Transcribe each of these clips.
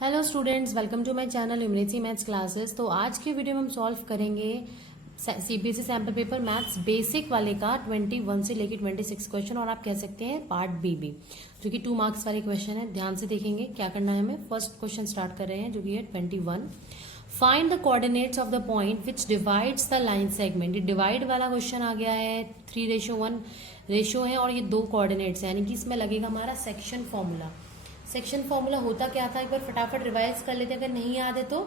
Hello students, welcome to my channel numeracy maths classes. तो आज के वीडियो में हम सॉल्व करेंगे CBSE sample paper maths basic वाले का 21 से लेकर 26 क्वेश्चन, और आप कह सकते हैं पार्ट बी भी, जो कि 2 मार्क्स वाले क्वेश्चन है। ध्यान से देखेंगे क्या करना है हमें। फर्स्ट क्वेश्चन स्टार्ट कर रहे हैं जो कि है 21। Find the coordinates of the point which divides the line segment. ये डिवाइड वाला क्वेश्चन आ गया है, 3:1 रेशियो है और ये 2 कोऑर्डिनेट्स है, यानी कि इसमें लगेगा हमारा सेक्शन फॉर्मूला। सेक्शन फॉर्मूला होता क्या था, एक बार फटाफट रिवाइज कर लेते हैं अगर नहीं याद है तो।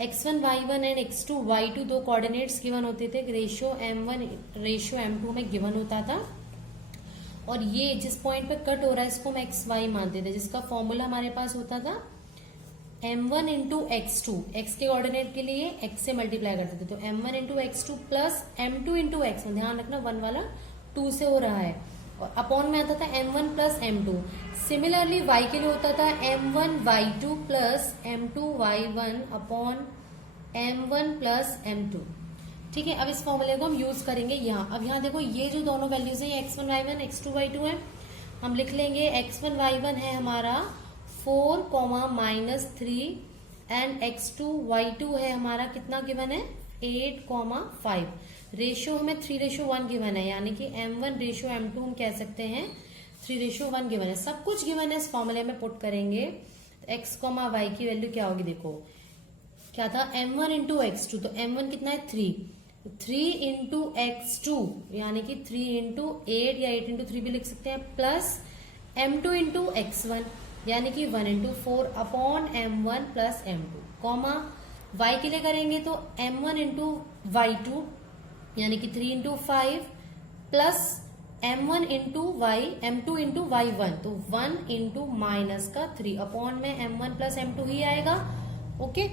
x1 y1 and x2 y2 दो कोऑर्डिनेट्स गिवन होते थे, रेशियो m1 रेशियो m2 में गिवन होता था। और ये जिस पॉइंट पे कट हो रहा है इसको हम xy मानते थे, जिसका फॉर्मूला हमारे पास होता था m1 इंटू x2। x के कोऑर्डिनेट के लिए x से मल्टीप्लाई करते थे, तो m1 into x2 plus m2 into x। ध्यान रखना 1 वाला 2 से हो रहा है, और अपॉन में आता था m1 plus m2। Similarly y के लिए होता था m1 y2 plus m2 y1 upon m1 plus m2। ठीक है, अब इस फॉर्मूले को हम यूज करेंगे यहाँ। अब यहाँ देखो, ये जो दोनों वैल्यूज हैं x1 y1 x2 y2 है, हम लिख लेंगे x1 y1 है हमारा 4, -3 एंड x2 y2 है हमारा कितना गिवन है 8, 5। रेशियो हमें 3:1 गिवन है, यानी कि m1 रेशियो m2 हम कह सकते हैं 3:1 गिवन है। सब कुछ गिवन है, इस फॉर्मूले में पुट करेंगे तो x, y की वैल्यू क्या होगी। देखो क्या था m1 इंटू x2, तो m1 कितना है 3 इंटू x2 यानी कि 3 इंटू 8 या 8 इंटू 3 भी लिख सकते हैं, प्लस m2 इंटू x1 यानी कि 1 into 4 upon m1 plus m2, comma y के लिए करेंगे तो m1 इंटू y2 यानी कि 3 into 5 plus m1 into y m2 into y1, तो 1 इंटू माइनस का 3 अपॉन में m1 प्लस m2 ही आएगा। ओके,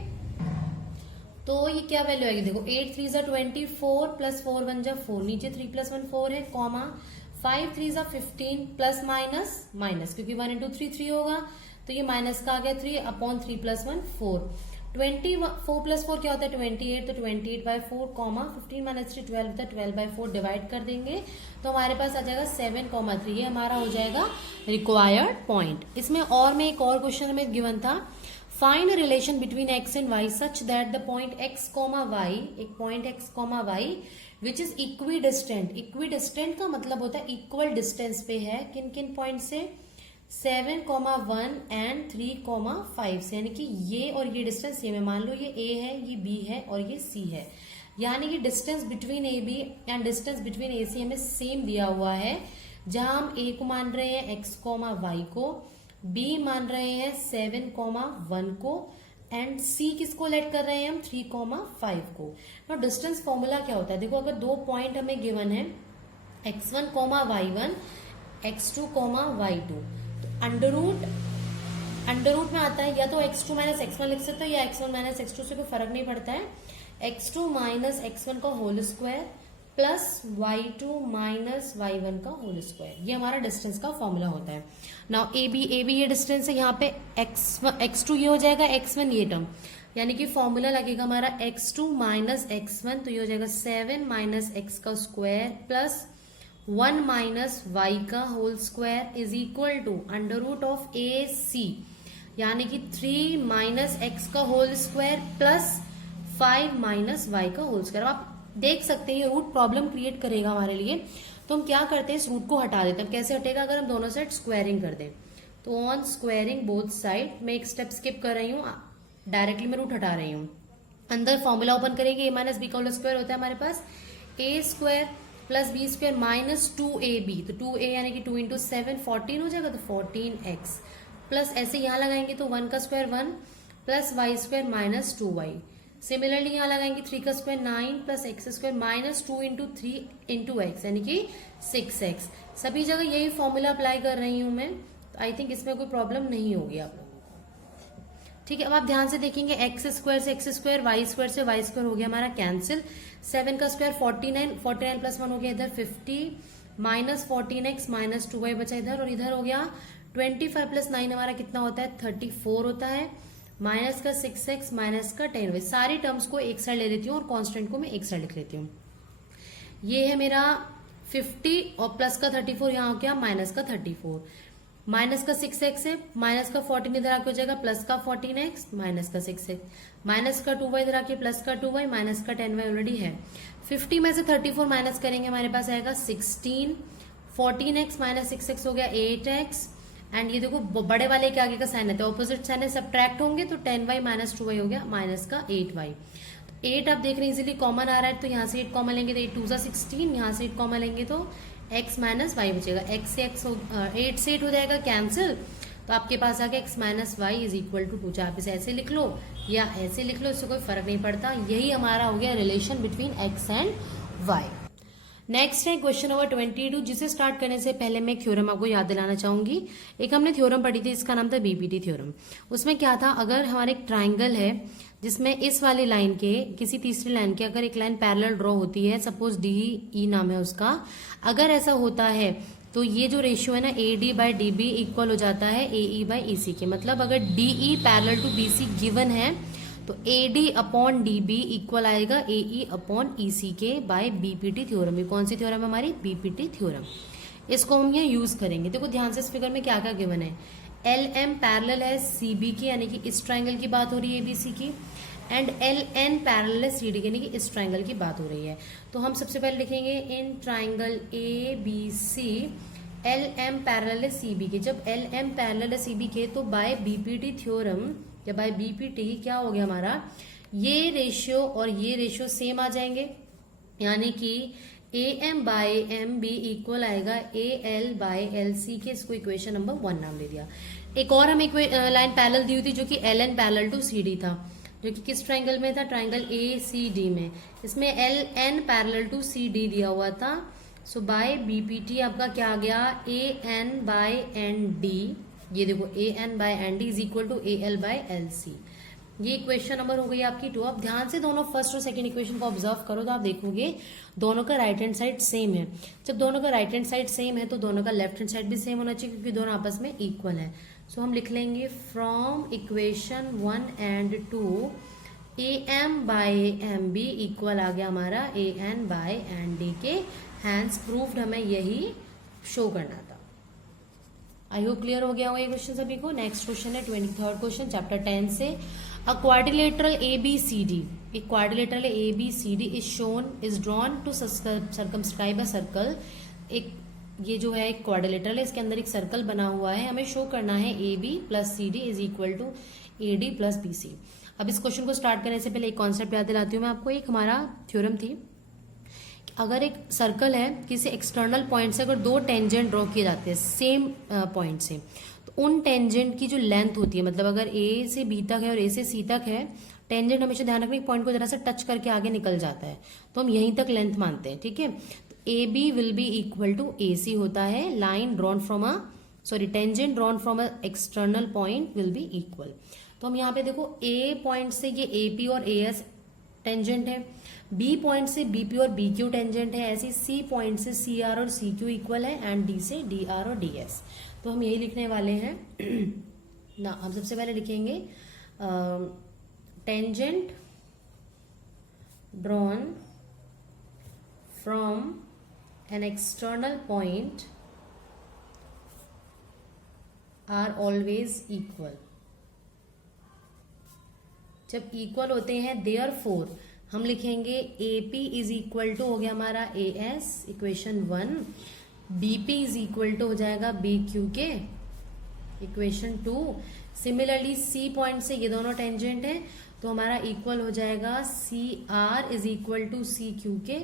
तो ये क्या वैल्यू आएगी। देखो 8 3 जा 24 प्लस 4 1 जा 4, नीचे 3 प्लस 1 4 है, कॉमा 5 3 जा 15 प्लस माइनस माइनस, क्योंकि 1 इंटू 3 3 होगा, तो ये माइनस का आ गया 3 अपॉन 3 प्लस 1 4। 24 प्लस 4 क्या होता है 28, तो 28/4 कॉमा 15 माइनस 3 12 होता है, 12/4 डिवाइड कर देंगे तो हमारे पास आ जाएगा 7, 3। ये हमारा हो जाएगा रिक्वायर्ड पॉइंट। इसमें और में एक और क्वेश्चन हमें गिवन था, find relation between x and y such that the point x, y, एक point x, y which is equi distant. Equi distant का मतलब होता है इक्वल डिस्टेंस पे है, किन किन पॉइंट से 7, 1 एंड 3, 5 से, यानी कि ये और ये डिस्टेंस सेम है। मान लो ये A है, ये B है और ये C है, यानी कि distance between A B and distance between A C हमें सेम दिया हुआ है, जहां हम A को मान रहे हैं x, y को, B मान रहे हैं 7, 1 को, एंड C किसको लेट कर रहे हैं हम 3, 5 को। और डिस्टेंस फॉर्मूला क्या होता है, देखो अगर 2 पॉइंट हमें गिवन है x1, y1, x2, y2, under root में आता है, या तो x2 माइनस x1 लिख सकते हो या x1 माइनस x2, से कोई फर्क नहीं पड़ता है। x2 माइनस x1 का whole square plus y2 minus y1 का होल स्क्वायर, ये हमारा डिस्टेंस का फॉर्मूला होता है। नाउ ए बी ये डिस्टेंस है, यहाँ पे x2 ये हो जाएगा, x1 ये टर्म, यानी कि फॉर्मूला लगेगा हमारा x2 माइनस x1, तो ये हो जाएगा 7 माइनस x का स्क्वायर प्लस 1 माइनस वाई का whole square is equal to under root of A C, यानी कि 3 माइनस एक्स का whole square plus 5 minus Y का होल स्क्वायर। आप देख सकते हैं ये रूट प्रॉब्लम क्रिएट करेगा हमारे लिए, तो हम क्या करते हैं इस रूट को हटा देते हैं। कैसे हटेगा, अगर हम दोनों साइड स्क्वायरिंग कर दें, तो ऑन स्क्वायरिंग बोथ साइड, मैं एक स्टेप स्किप कर रही हूँ, डायरेक्टली मैं रूट हटा रही हूँ। अंदर फॉर्मूला ओपन करेंगे, ए माइनस बी का होल स्क्वायर होता है हमारे पास A square plus B square minus 2ab, तो 2a यानी कि 2 इंटू 7 14 हो जाएगा, तो 14x प्लस ऐसे यहाँ लगाएंगे तो 1 का square 1 plus y square minus 2y। Similarly यहाँ लगाएंगे 3 का square 9 plus x square minus 2 into 3 into x यानी कि 6x। सभी जगह यही फॉर्मूला अप्लाई कर रही हूँ मैं, तो आई थिंक इसमें कोई प्रॉब्लम नहीं होगी आप लोगों को। ठीक है, अब आप ध्यान से देखेंगे एक्स स्क्वायर से एक्स स्क्वायर, वाई स्क्वायर से वाई स्क्वायर हो गया हमारा कैंसिल, 7 का स्क्वायर 49 प्लस 1 हो गया इधर 50 माइनस 14x माइनस 2y बचा इधर, और इधर हो गया 25 प्लस 9 हमारा कितना होता है 34 होता है, माइनस का 6x माइनस का 10y। सारी टर्म्स को एक साइड ले लेती हूँ और कांस्टेंट को मैं एक साइड लिख लेती हूँ। ये है मेरा 50 और प्लस का 34 यहाँ हो गया माइनस का 34, माइनस का 6x है, माइनस का 14 इधर आके हो जाएगा प्लस का 14x माइनस का 6x, माइनस का 2y इधर आके प्लस का 2y माइनस का 10y ऑलरेडी है। 50 में से 34 माइनस करेंगे हमारे पास आएगा 16, 14x माइनस 6x हो गया 8x, एंड ये देखो बड़े वाले के आगे का साइन है तो ऑपोजिट साइन है, सब्ट्रैक्ट होंगे तो 10y माइनस 2y हो गया माइनस का 8y। 8 आप देख रहे हैं इजिली कॉमन आ रहा है तो यहाँ से 8 कॉमन लेंगे तो 8 2 जा 16, यहाँ से 8 कॉमन लेंगे तो x माइनस वाई बचेगा, x से x 8 से 8 हो जाएगा कैंसिल, तो आपके पास आ गया x minus y is equal to 2। चाहे आप इसे ऐसे लिख लो या ऐसे लिख लो, इससे कोई फर्क नहीं पड़ता। यही हमारा हो गया relation between x and y। Next है क्वेश्चन नंबर 22, जिसे स्टार्ट करने से पहले मैं थ्योरम आपको याद दिलाना चाहूंगी। एक हमने थ्योरम पढ़ी थी, इसका नाम था बीपीटी थ्योरम। उसमें क्या था, अगर हमारे एक ट्राइंगल है जिसमें इस वाली लाइन के किसी तीसरी लाइन के अगर एक लाइन पैरेलल ड्रॉ होती है, सपोज डी ई नाम है उसका, अगर ऐसा होता है तो ये जो रेशियो है ना A D by D B equal हो जाता है ए ई बाई ई सी के। मतलब अगर D E parallel to B C given है तो A D upon D B equal आएगा ए ई अपॉन ई सी के बाय बीपीटी थ्योरम। ये कौन सी थ्योरम है हमारी, बीपीटी थ्योरम। इसको हम यहाँ यूज करेंगे। देखो ध्यान से इस फिगर में क्या क्या गिवन है, एल एम पैरेलल है सी बी की, यानी कि इस ट्राइंगल की बात हो रही है एबीसी की, एंड एल एन पैरेलल है सी डी की, यानी कि इस ट्राइंगल की बात हो रही है। तो हम सबसे पहले लिखेंगे in triangle A B C L M parallel है सी बी के। जब एल एम पैरेलल है सी बी के तो बाय बीपीटी थ्योरम या बाय बीपीटी क्या हो गया हमारा, ये रेशियो और ये रेशियो सेम आ जाएंगे, यानी कि A M by M B equal आएगा A L by L C के। इसको इक्वेशन नंबर 1 नाम दे दिया। एक और हमें लाइन पैरेलल दी हुई थी जो कि L N parallel to C D था, जो कि किस ट्राइंगल में था, ट्राइंगल ए सी डी में। इसमें L N parallel to C D दिया हुआ था। सो बाय बीपीटी आपका क्या आ गया, A N by N D, ये देखो A N by N D is equal to A L by L C. ये इक्वेशन नंबर हो गई आपकी 2। अब ध्यान से दोनों फर्स्ट और सेकंड इक्वेशन को ऑब्जर्व करो तो आप देखोगे दोनों का राइट हैंड साइड सेम है। जब दोनों का राइट हैंड साइड सेम है तो दोनों का लेफ्ट हैंड साइड भी सेम होना चाहिए, क्योंकि दोनों आपस में इक्वल है। सो हम लिख लेंगे from equation 1 and 2 A M by M B equal आ गया हमारा A N by N D के। हैंस प्रूव्ड हमें यही शो करना था। आई होप क्लियर हो गया होगा ये क्वेश्चन सभी को। नेक्स्ट क्वेश्चन है 23rd क्वेश्चन चैप्टर 10 से। अ क्वाड्रिलेटरल ABCD, एक quadrilateral ABCD is drawn to circumscribe a circle. एक ये जो है एक क्वाड्रिलेटरल है, इसके अंदर एक सर्कल बना हुआ है, हमें शो करना है AB plus CD is equal to AD plus BC। अब इस क्वेश्चन को स्टार्ट करने से पहले एक कॉन्सेप्ट याद दिलाती हूँ मैं आपको। एक हमारा थ्योरम थी, अगर एक सर्कल है किसी एक्सटर्नल पॉइंट से अगर दो टेंजेंट ड्रॉ किए जाते हैं सेम पॉइंट से, तो उन टेंजेंट की जो लेंथ होती है, मतलब अगर ए से बी तक है और ए से सी तक है, टेंजेंट हमेशा ध्यान रखना पॉइंट को जरा सा टच करके आगे निकल जाता है तो हम यहीं तक लेंथ मानते हैं, ठीक है। तो A B will be equal to A C होता है। Line drawn from tangent drawn from a external point will be equal. तो हम यहाँ पे देखो ए पॉइंट से ये ए पी और ए एस टेंजेंट है, बी पॉइंट से बी पी और बी क्यू टेंजेंट है, ऐसे सी पॉइंट से सी आर और सी क्यू इक्वल है, एंड डी से डी आर और डी एस। तो हम यही लिखने वाले हैं ना। हम सबसे पहले लिखेंगे tangent drawn from an external point are always equal. जब इक्वल होते हैं देयरफॉर हम लिखेंगे A P is equal to हो गया हमारा A S equation 1, B P is equal to हो जाएगा बी क्यू के इक्वेशन 2। सिमिलरली सी पॉइंट से ये दोनों टेंजेंट है तो हमारा इक्वल हो जाएगा C R is equal to C Q के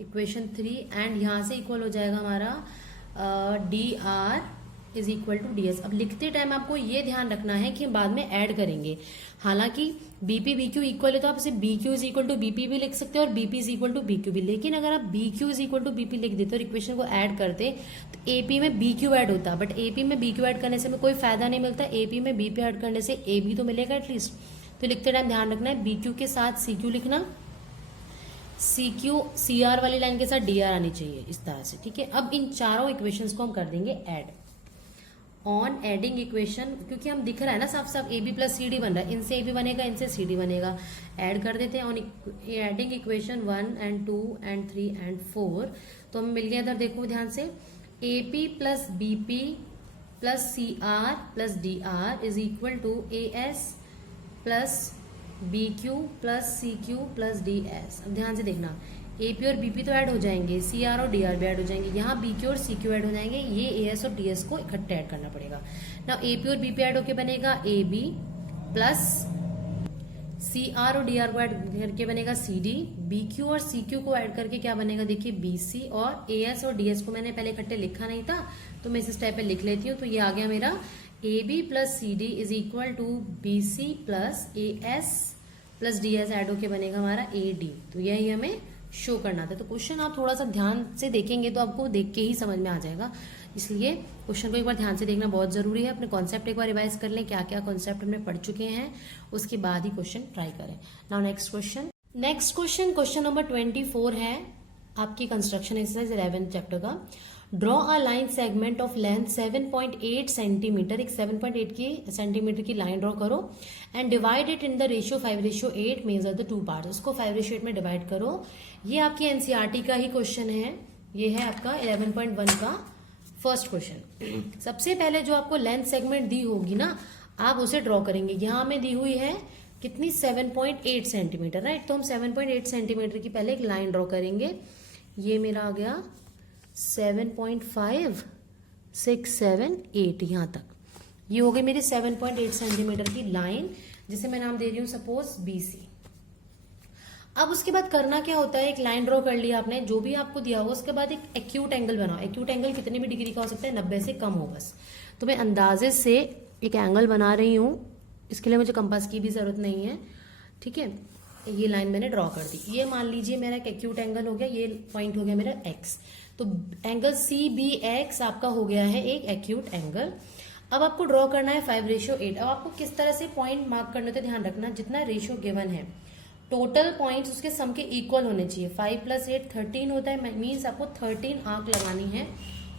इक्वेशन 3, एंड यहां से इक्वल हो जाएगा हमारा D R is equal to D S. अब लिखते टाइम आपको ये ध्यान रखना है कि हम बाद में ऐड करेंगे। हालांकि बीपी बीक्यू इक्वल है तो आप इसे B Q is equal to B P भी लिख सकते हो और B P is equal to B Q भी, लेकिन अगर आप B Q is equal to B P लिख देते और इक्वेशन को ऐड करते तो एपी में बीक्यू ऐड होता, बट एपी में बीक्यू ऐड करने से हमें कोई फायदा नहीं मिलता। एपी में बीपी ऐड करने से ए बी तो मिलेगा एटलीस्ट। तो लिखते टाइम ध्यान रखना है बीक्यू के साथ सी क्यू लिखना, सी क्यू सी आर वाली लाइन के साथ डी आर आनी चाहिए इस तरह से, ठीक है। अब इन चारों इक्वेशंस को हम कर देंगे ऐड। ऑन एडिंग इक्वेशन, क्योंकि हम दिख रहा है ना साफ साफ A B plus C D बन रहा है, इनसे ए बी बनेगा इनसे सी डी बनेगा, ऐड कर देते हैं। On adding equation 1 and 2 and 3 and 4 तो हमें मिल गया इधर देखो ध्यान से A P plus B P plus C R plus D R is equal to A S plus B Q plus C Q plus D S. अब ध्यान से देखना, ए पी और बी पी तो ऐड हो जाएंगे, सी आर और D R भी ऐड हो जाएंगे, यहाँ बी क्यू और सी क्यू ऐड हो जाएंगे, ये ए एस और डी एस को इकट्ठे ऐड करना पड़ेगा ना। ए पी और बी पी ऐड होके बनेगा A B plus C R और डी आर को ऐड करके बनेगा सी डी, बी क्यू और सी क्यू को ऐड करके क्या बनेगा देखिए बी सी, और ए एस और डी एस को मैंने पहले इकट्ठे लिखा नहीं था तो मैं इस टाइप पे लिख लेती हूँ। तो ये आ गया मेरा A B plus C D is equal to B C plus A S plus D S add होके बनेगा हमारा ए डी। तो यही हमें शो करना था। तो क्वेश्चन आप थोड़ा सा ध्यान से देखेंगे तो आपको देख के ही समझ में आ जाएगा, इसलिए क्वेश्चन को एक बार ध्यान से देखना बहुत जरूरी है। अपने कॉन्सेप्ट एक बार रिवाइज कर लें, क्या क्या कॉन्सेप्ट हमने पढ़ चुके हैं, उसके बाद ही क्वेश्चन ट्राई करें। Now next question, question number 24 है आपकी कंस्ट्रक्शन एक्सरसाइज 11 चैप्टर का। Draw a line segment of length 7.8 centimetre, एक 7.8 की सेंटीमीटर की लाइन ड्रॉ करो and divide it in the ratio 5:8, measure the two parts. इसको 5:8 में डिवाइड करो। ये आपकी एनसीईआरटी का ही क्वेश्चन है, ये है आपका 11.1 का फर्स्ट क्वेश्चन। सबसे पहले जो आपको लेंथ सेगमेंट दी होगी ना, आप उसे ड्रॉ करेंगे। यहां में दी हुई है कितनी 7.8 सेंटीमीटर, राइट। तो हम 7.8 सेंटीमीटर की पहले एक लाइन ड्रॉ करेंगे। ये मेरा आ गया 7.5 6 7 8, यहां तक ये हो गई मेरी 7.8 सेंटीमीटर की लाइन, जिसे मैं नाम दे रही हूं सपोज BC। अब उसके बाद करना क्या होता है, एक लाइन ड्रॉ कर लिया आपने, जो भी आपको दिया हो, उसके बाद एक एक्यूट एंगल बनाओ। एक्यूट एंगल कितने भी डिग्री का हो सकता है, 90 से कम हो बस। तो मैं अंदाजे से एक एंगल बना रही हूं, इसके लिए मुझे कंपास की भी जरूरत नहीं है, ठीक है। ये लाइन मैंने ड्रॉ कर दी। ये मान लीजिए मेरा एक एक्यूट एंगल हो गया, ये पॉइंट हो गया मेरा X। तो एंगल CBX आपका हो गया है एक एक्यूट एंगल। अब आपको ड्रॉ करना है 5:8। अब आपको किस तरह से पॉइंट मार्क करने का ध्यान रखना, जितना रेशियो गिवन है टोटल पॉइंट्स उसके सम के इक्वल होने चाहिए। 5 + 8 13 होता है, मीन्स आपको 13 आंक लगानी है।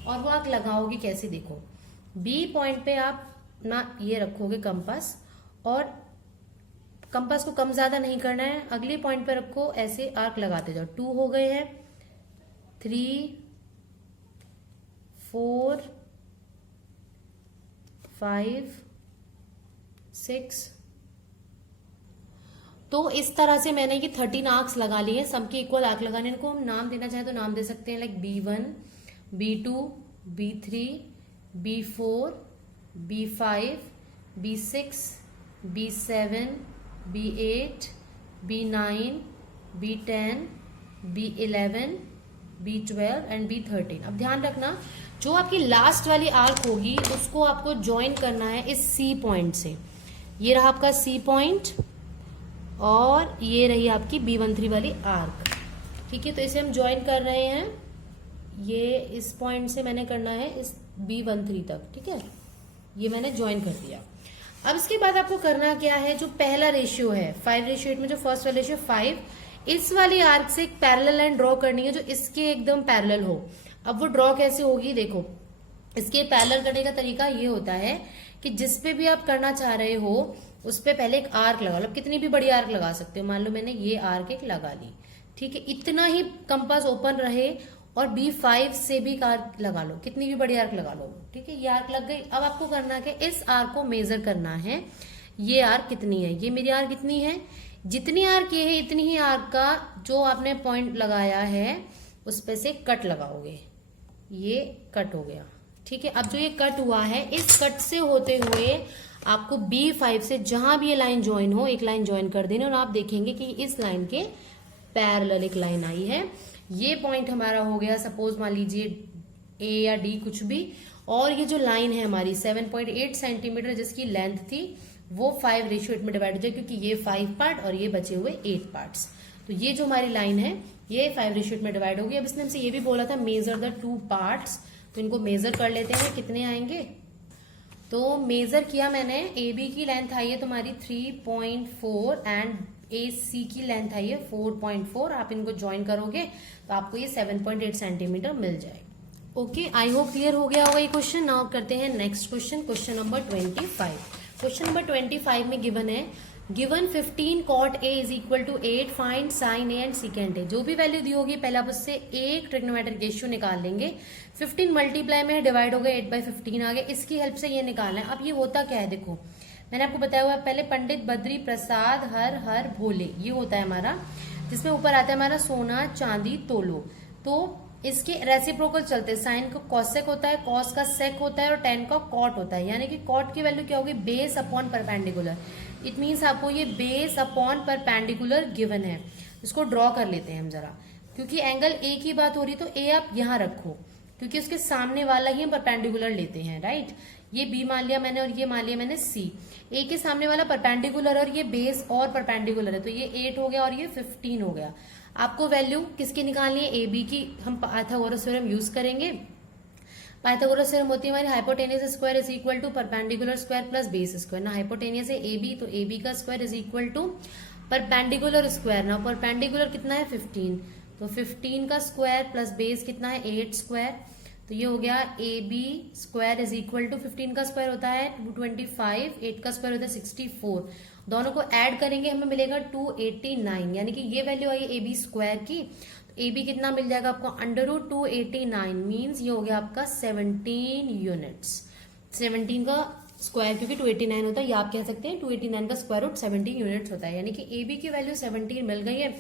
और वो आंक लगाओगे कैसे, देखो B पॉइंट पे आप ना ये रखोगे कंपास, और कंपास को कम ज्यादा नहीं करना है, अगले पॉइंट पे रखो, ऐसे आर्क लगाते जाओ। 2 हो गए हैं, 3 4 5 6। तो इस तरह से मैंने ये 13 आर्क्स लगा लिए। सबके इक्वल आर्क लगाने को हम नाम देना चाहे तो नाम दे सकते हैं, like B1 B2 B3 B4 B5 B6 B7 B8 B9 B10 B11 B12 and B13। अब ध्यान रखना, जो आपकी लास्ट वाली आर्क होगी उसको आपको ज्वाइन करना है इस C पॉइंट से। ये रहा आपका C पॉइंट और ये रही आपकी B13 वाली आर्क, ठीक है। तो इसे हम ज्वाइन कर रहे हैं, ये इस पॉइंट से मैंने करना है इस B13 तक, ठीक है। ये मैंने ज्वाइन कर दिया। अब इसके बाद आपको करना क्या है, जो पहला रेशियो है 5:8 में जो फर्स्ट वाला रेशियो 5, इस वाली आर्क से एक पैरेलल लाइन ड्रॉ करनी है जो इसके एकदम पैरेलल हो। अब वो ड्रॉ कैसे होगी, देखो इसके पैरेलल करने का तरीका ये होता है कि जिस पे भी आप करना चाह रहे हो उस पे पहले एक आर्क लगा लो। कितनी भी बड़ी आर्क लगा सकते हो, मान लो मैंने ये आर्क एक लगा ली, ठीक है। इतना ही कंपास ओपन रहे, और B5 से भी आर्क लगा लो, कितनी भी बड़ी आर्क लगा लो, ठीक है। ये आर्क लग गई। अब आपको करना क्या, इस आर्क को मेजर करना है। ये आर्क कितनी है, ये मेरी आर्क कितनी है, जितनी आर्क ये है इतनी ही आर्क का जो आपने पॉइंट लगाया है उस पे से कट लगाओगे। ये कट हो गया, ठीक है। अब जो ये कट हुआ है, इस कट से होते हुए आपको B5 से जहां भी ये लाइन ज्वाइन हो, एक लाइन ज्वाइन कर देनी, और आप देखेंगे कि इस लाइन के पैरेलल एक लाइन आई है। ये पॉइंट हमारा हो गया, सपोज मान लीजिए A या D कुछ भी, और ये जो लाइन है हमारी 7.8 सेंटीमीटर जिसकी लेंथ थी, वो 5:8 में डिवाइड हो जाए, क्योंकि ये 5 पार्ट और ये बचे हुए 8 पार्ट्स। तो ये जो हमारी लाइन है ये 5:8 में डिवाइड होगी। अब इसने हमसे ये भी बोला था मेजर द 2 पार्ट्स, तो इनको मेजर कर लेते हैं, कितने आएंगे। तो मेजर किया मैंने, AB की लेंथ आई है तुम्हारी 3.4 एंड AC की लेंथ आई है 4.4। आप इनको ज्वाइन करोगे तो आपको ये 7.8 सेंटीमीटर मिल जाएगा। ओके, आई होप क्लियर हो गया होगा ये क्वेश्चन। नाउ करते हैं next question, question number 25। Question number 25 में गिवन है, given 15 cot A is equal to 8 find sine A and secant A। जो भी वैल्यू दी होगी पहले आप उससे एक ट्रिग्नोमेट्रिक रेशियो निकाल लेंगे। 15 मल्टीप्लाई में डिवाइड हो गया 8/15 आ गया, इसकी हेल्प से ये निकालना है। अब ये होता क्या है, देखो मैंने आपको बताया हुआ पहले पंडित बद्री प्रसाद हर हर भोले, ये होता है हमारा, जिसमें ऊपर आता है हमारा सोना चांदी तोलो। तो इसके रेसिप्रोकल चलते हैं, साइन का कॉसेक होता है, कॉस का सेक होता है और टेन का कॉट होता है। यानी कि कॉट की वैल्यू क्या होगी, base upon perpendicular. It means आपको ये बेस अपॉन परपेंडिकुलर गिवन है। इसको ड्रॉ कर लेते हैं हम जरा, क्योंकि एंगल ए की बात हो रही तो ए आप यहां रखो, क्योंकि उसके सामने वाला ही हम परपेंडिकुलर लेते हैं, राइट। ये बी मान लिया मैंने और ये मान लिया मैंने सी। ए के सामने वाला परपेंडिकुलर और ये बेस और परपेंडिकुलर है, तो ये 8 हो गया और ये 15 हो गया। आपको वैल्यू किसकी निकालनी है, ए बी की। हम पाइथागोरस थ्योरम यूज करेंगे। पाइथागोरस थ्योरम होती है हमारी hypotenuse square is equal to perpendicular square plus base square. ना हाइपोटेनियस है ए बी, तो ए बी का square is equal to perpendicular square. ना परपेंडिकुलर कितना है 15, तो 15 का स्क्वायर प्लस बेस कितना है 8 स्क्वायर, तो ये हो गया A B square is equal to 15 का स्क्वायर होता है 225, 8 का स्क्वायर होता है 64। दोनों को ऐड करेंगे हमें मिलेगा 289, यानी कि ये वैल्यू आई ए बी स्क्वायर की। तो ए बी कितना मिल जाएगा आपको, अंडर रूट 289 मीन्स ये हो गया आपका 17 यूनिट्स। 17 का स्क्वायर क्योंकि 289 होता है, ये आप कह सकते हैं 289 का स्क्वायर रूट 17 यूनिट्स होता है। यानी कि ए बी की वैल्यू 17 मिल गई है।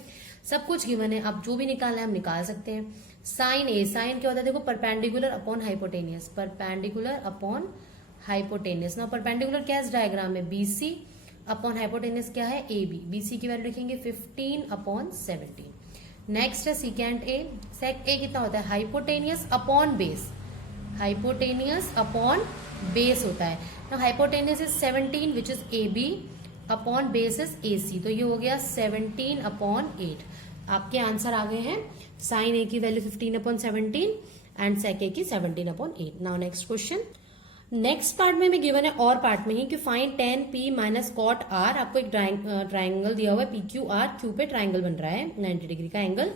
सब कुछ गिवन है, आप जो भी निकालना है हम निकाल सकते हैं। साइन ए, साइन क्या होता है देखो, perpendicular upon hypotenuse, perpendicular upon hypotenuse. ना परपेंडिकुलर क्या है डायग्राम में, बीसी अपॉन हाइपोटेनियस क्या है ए बी। बीसी की वैल्यू लिखेंगे 15/17। नेक्स्ट है सीकेंट ए। सेक ए कितना होता है, hypotenuse upon base, hypotenuse upon base होता है ना। Hypotenuse is 17 which is A B upon base is A C, तो ये हो गया 17/8। आपके आंसर आ गए हैं। साइन ए की वैल्यू 15/17 एंड सेक ए की 17/8। Now next question. Next part में हमें गिवन है और पार्ट में ही कि find tan p minus cot R. आपको एक ट्राइंगल दिया हुआ है पी क्यू आर, क्यू पे ट्राइंगल बन रहा है 90 डिग्री का एंगल,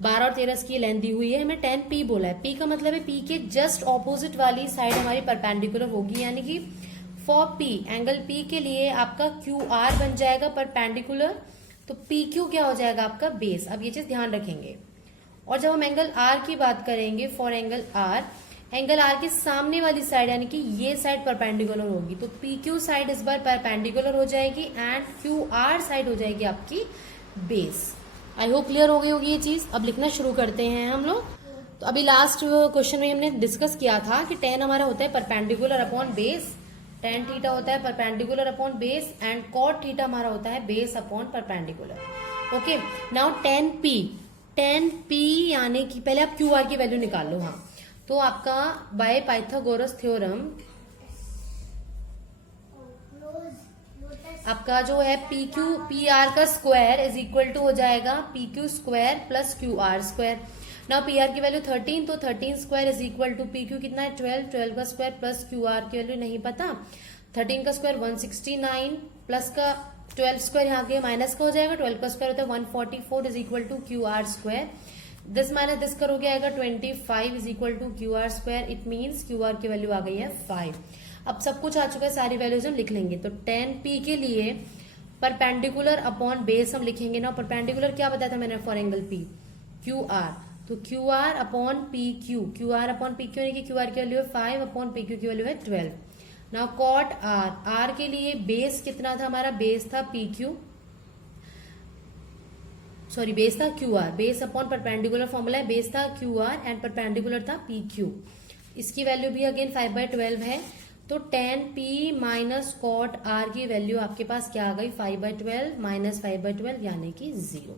12 और 13 की लेंथ दी हुई है। हमें tan p बोला है। p का मतलब है p के जस्ट ऑपोजिट वाली साइड हमारी परपेंडिकुलर होगी, यानी कि फॉर p एंगल p के लिए आपका क्यू आर बन जाएगा परपेंडिकुलर, तो पी क्यू क्या हो जाएगा आपका बेस। अब ये चीज ध्यान रखेंगे। और जब हम एंगल आर की बात करेंगे, for angle R, angle R के सामने वाली साइड यानी कि ये साइड परपेंडिकुलर होगी, तो पी क्यू साइड इस बार परपेंडिकुलर हो जाएगी एंड क्यू आर साइड हो जाएगी आपकी बेस। आई होप क्लियर हो गई होगी ये चीज। अब लिखना शुरू करते हैं हम लोग। तो अभी लास्ट क्वेश्चन में हमने डिस्कस किया था कि tan हमारा होता है perpendicular upon base, tan theta होता है perpendicular upon base and cot theta हमारा होता है base upon perpendicular. Okay, now tan p यानी कि पहले आप क्यू आर की वैल्यू निकाल लो। हाँ, तो आपका बाय पाइथागोरस थ्योरम आपका जो है पी आर का स्क्वायर इज इक्वल टू हो जाएगा P Q square plus Q R square. ना पी आर की वैल्यू 13, तो 13 square is equal to P Q कितना है 12, 12 का स्क्वायर प्लस क्यू आर की वैल्यू नहीं पता, 13 का स्क्वायर 169 प्लस का 12 स्क्वायर यहाँ के माइनस का हो जाएगा, 12 का स्क्वायर होता है 144 is equal to Q R square. This minus this करोगे आएगा 25 is equal to Q R square. It means Q R की वैल्यू आ गई है 5। अब सब कुछ आ चुका है, सारी वैल्यूज हम लिख लेंगे। तो tan p के लिए परपेंडिकुलर अपॉन बेस हम लिखेंगे ना। परपेंडिकुलर क्या बताया था मैंने for angle p, Q R, तो Q R upon P Q, Q R upon P Q यानी कि क्यू आर की वैल्यू है 5 अपॉन पी क्यू की वैल्यू है 12। नाउ कॉट आर, आर के लिए बेस कितना था हमारा, बेस था पी क्यू, सॉरी बेस था Q R, base upon perpendicular formula है, बेस था क्यू आर एंड परपेंडिकुलर था पी क्यू। इसकी वैल्यू भी अगेन 5/12 है। तो tan p minus cot R की वैल्यू आपके पास क्या आ गई 5/12 माइनस 5/12 यानी कि 0।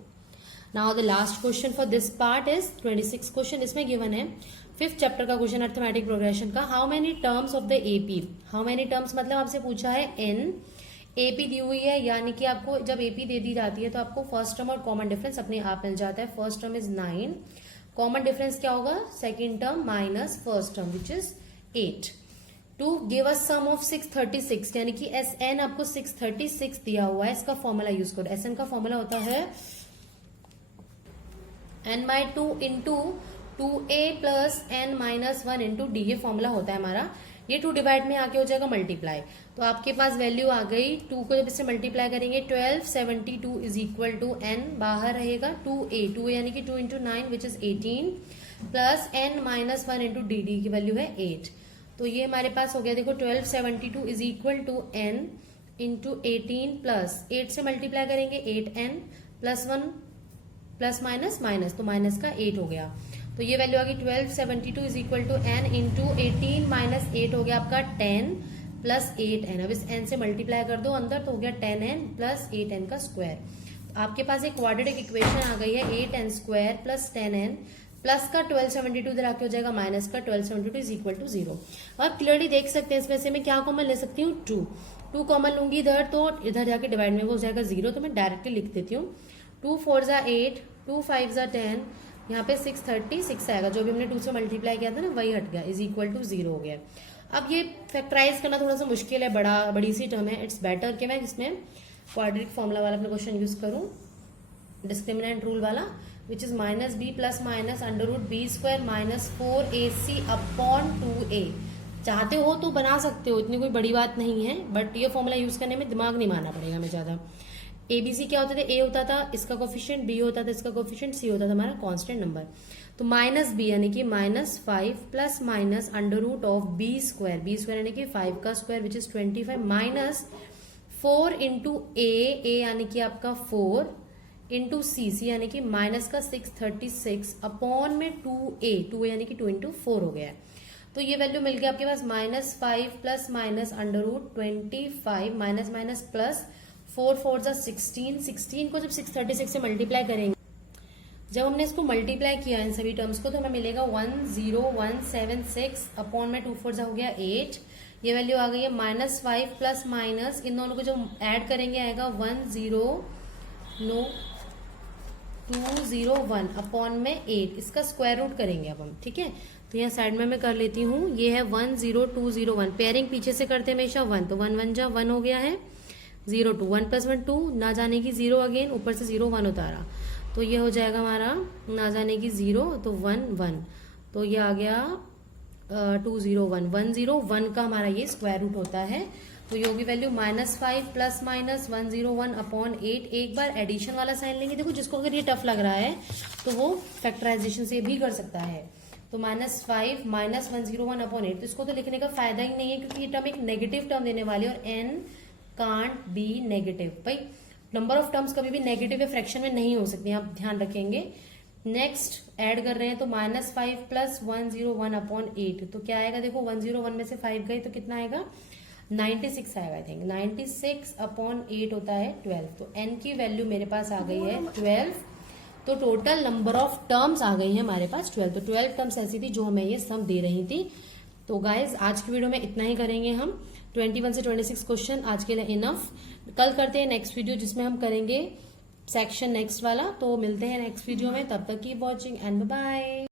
Now the last question for this part is 26 question. इसमें गिवन है 5th चैप्टर का क्वेश्चन अर्थमेटिक प्रोग्रेशन का। How many terms of the AP, how many terms मतलब आपसे पूछा है n, एपी दी हुई है, यानी कि आपको जब एपी दे दी जाती है तो आपको फर्स्ट टर्म और कॉमन डिफरेंस अपने आप मिल जाता है। First term is 9, common difference क्या होगा second term minus first term which is 8। To give us sum of 636 यानी कि एस एन आपको 636 दिया हुआ है। इसका फॉर्मूला यूज करो। एस एन का फॉर्मूला होता है n/2 into 2a plus n-1 into D, ये फॉर्मूला होता है हमारा। ये 2 डिवाइड में आके हो जाएगा मल्टीप्लाई। तो आपके पास वैल्यू आ गई 2 को जब इससे मल्टीप्लाई करेंगे 1272 इज इक्वल टू n, बाहर रहेगा 2a यानी कि 2 into 9 which is 18 plus n minus 1 into D की वैल्यू है 8। तो ये हमारे पास हो गया देखो 1272 is equal to n into 18 plus 8 से मल्टीप्लाई करेंगे 8n plus 1 plus minus minus, तो माइनस का 8 हो गया। तो ये वैल्यू आ गई 1272 is equal to n into 18 minus 8 हो गया आपका 10 प्लस 8n। अब इस n से मल्टीप्लाई कर दो अंदर तो हो गया 10n प्लस 8n का स्क्वायर। तो आपके पास एक क्वाड्रेटिक इक्वेशन आ गई है 8n square plus 10n plus का 1272 इधर आके हो जाएगा माइनस का 1272 इज इक्वल टू 0। अब क्लियरली देख सकते हैं इसमें से मैं क्या कॉमन ले सकती हूँ 2 कॉमन लूंगी इधर, तो इधर जाके डिवाइड में वो हो जाएगा 0, तो मैं डायरेक्टली लिख देती हूँ 2 4 जा 8, 2 5 जा 10, यहाँ पे 636 आएगा, जो भी हमने 2 से मल्टीप्लाई किया था ना वही हट गया, इज इक्वल टू 0 हो गया। अब ये फैक्टराइज करना थोड़ा सा मुश्किल है, बड़ी सी टर्म है, इट्स बेटर कि मैं इसमें क्वाड्रेटिक फॉर्मूला वाला अपना क्वेश्चन यूज करूं, डिस्क्रिमिनेंट रूल वाला, which is minus B plus minus under root B square minus 4ac upon 2a। चाहते हो तो बना सकते हो, इतनी कोई बड़ी बात नहीं है, बट ये फॉर्मूला यूज करने में दिमाग नहीं मारना पड़ेगा हमें ज्यादा। एबीसी क्या होता था, ए होता था इसका कोफिशिएंट, बी होता था इसका कोफिशिएंट, सी होता था हमारा कांस्टेंट नंबर। तो माइनस बी यानी कि minus 5 plus minus under root of B square यानी कि 5 का square which is 25 minus 4 into A यानी कि आपका 4 इंटू सी यानी कि माइनस का 636 अपॉन में 2a यानी कि 2 इंटू 4 हो गया। तो ये वैल्यू मिल गया आपके पास minus 5 plus minus under root 25 minus minus plus 4 4 जा 16 को जब 636 से मल्टीप्लाई करेंगे, जब हमने इसको मल्टीप्लाई किया इन सभी टर्म्स को, तो हमें मिलेगा 10176 अपॉन में 2 4 जा हो गया 8। ये वैल्यू आ गई है माइनस 5 प्लस माइनस, इन दोनों को जब ऐड करेंगे आएगा 201 अपॉन में 8, इसका स्क्वायर रूट करेंगे अब हम, ठीक है। तो यहाँ साइड में मैं कर लेती हूँ, ये है 10201, पेयरिंग पीछे से करते हमेशा 1, तो 1 1 जा 1 हो गया है, 0 2 1 प्लस 1 2, ना जाने की 0 अगेन, ऊपर से 0 1 उतारा, तो ये हो जाएगा हमारा ना जाने की 0, तो 1 1, तो ये आ गया 201 101 का हमारा ये स्क्वायर रूट होता है। तो ये होगी value minus 5 plus minus 101 upon 8। एक बार एडिशन वाला साइन लेंगे, देखो जिसको अगर ये टफ लग रहा है तो वो फैक्टराइजेशन से भी कर सकता है। तो माइनस 5 माइनस 101 अपॉन 8, तो इसको तो लिखने का फायदा ही नहीं है क्योंकि ये टर्म एक नेगेटिव टर्म देने वाली है और n कांट बी नेगेटिव। भाई नंबर ऑफ टर्म्स कभी भी नेगेटिव या फ्रैक्शन में नहीं हो सकती, आप ध्यान रखेंगे। नेक्स्ट ऐड कर रहे हैं, तो माइनस 5 प्लस 101 अपॉन 8, तो क्या आएगा देखो 101 में से 5 गए तो कितना आएगा 96 आएगा, आई थिंक 96 अपॉन 8 होता है 12। तो n की वैल्यू मेरे पास आ गई है 12। तो टोटल नंबर ऑफ टर्म्स आ गई है हमारे पास 12। तो 12 टर्म्स ऐसी थी जो हमें ये सम दे रही थी। तो गाइज आज की वीडियो में इतना ही करेंगे हम, 21 से 26 क्वेश्चन आज के लिए इनफ। कल करते हैं नेक्स्ट वीडियो जिसमें हम करेंगे सेक्शन नेक्स्ट वाला। तो मिलते हैं नेक्स्ट वीडियो में, तब तक कीप वॉचिंग एंड बाय।